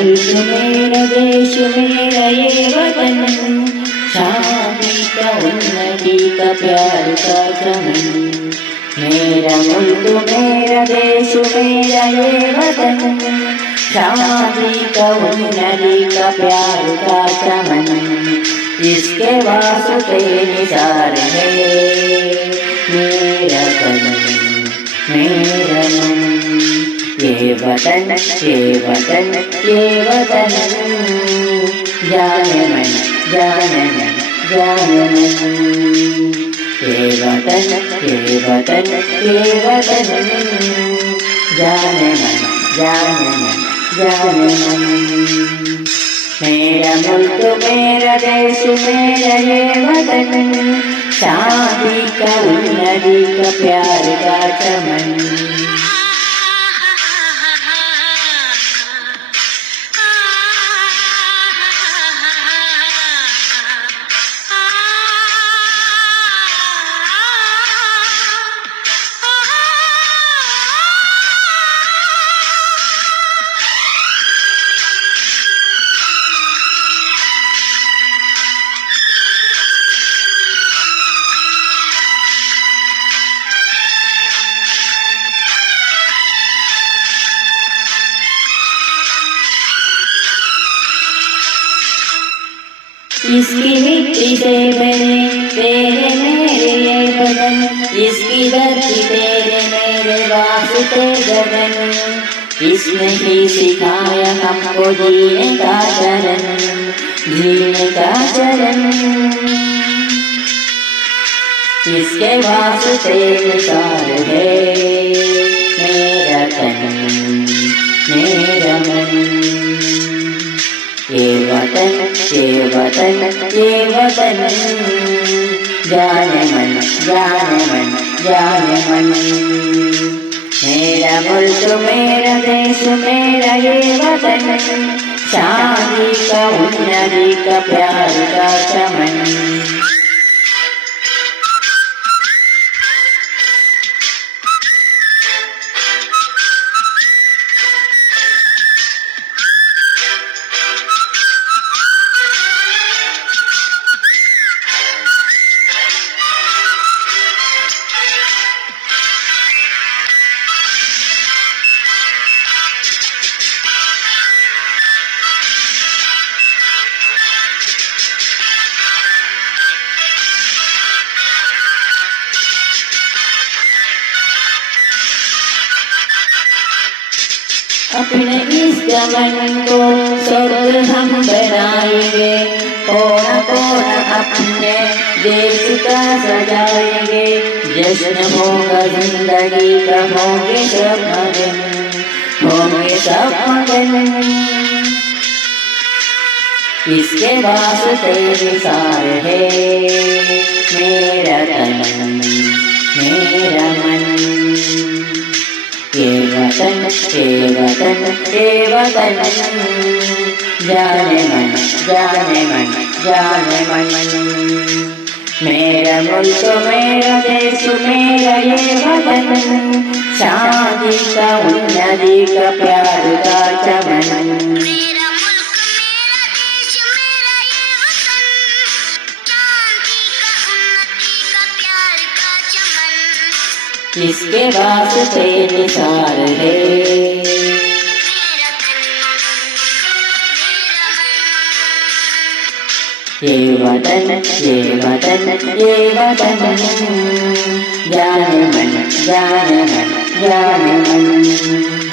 मुल्क मेरा देश मेरा ये वतन, शादी का उन्नति का प्यार का चमन। मेरा मुल्क मेरा देश मेरा ये वतन, शादी का उन्नति का प्यार का चमन। इसके वास्ते निसार है मेरा तन मेरा मन। ये वतन ये वतन ये वतन, जाने मन जाने मन जाने मन। ये वतन ये वतन ये वतन, जाने मन जाने मन जाने मन। मेरा मुल्क मेरा देश मेरा ये वतन, शादी का उन्नति का प्यार का चमन। इसकी मिट्टी से बने तेरे मेरे ये बदन, इसकी धरती तेरे मेरे वास्ते गगन। इसने ही सिखाया हमको जीने का चरण, जीने का चरण। इसके वास्ते निसार है मेरा तन मेरा मन। ये वतन ये वतन ये वतन, जाने मन जाने मन जाने मन। मेरा मुल्क मेरा देश मेरा ये वतन, शादी का उन्नति का प्यार का चमन। अपने इस चमन को स्वर्ग हम बनाएंगे, कोना कोना अपने देश का सजाएंगे। जश्न होगा जिंदगी का, होंगे सब मगन होंगे सब मगन। इसके वास्ते निसार है मेरा तन मेरा मन। ये वतन ये वतन ये वतन, जाने मन जाने मन जाने मन। मेरा मुल्क मेरा देश मेरा ये वतन, शादी का उन्नति का प्यार का चमन। इसके वास्ते निसार है ये वतन ये वतन ये वतन, जाने मन जाने मन जाने मन।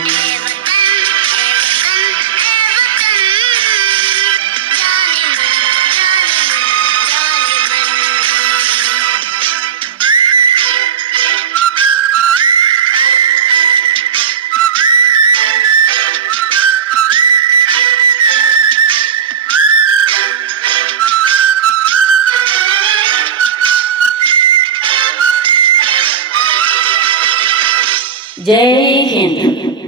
जय हिंद।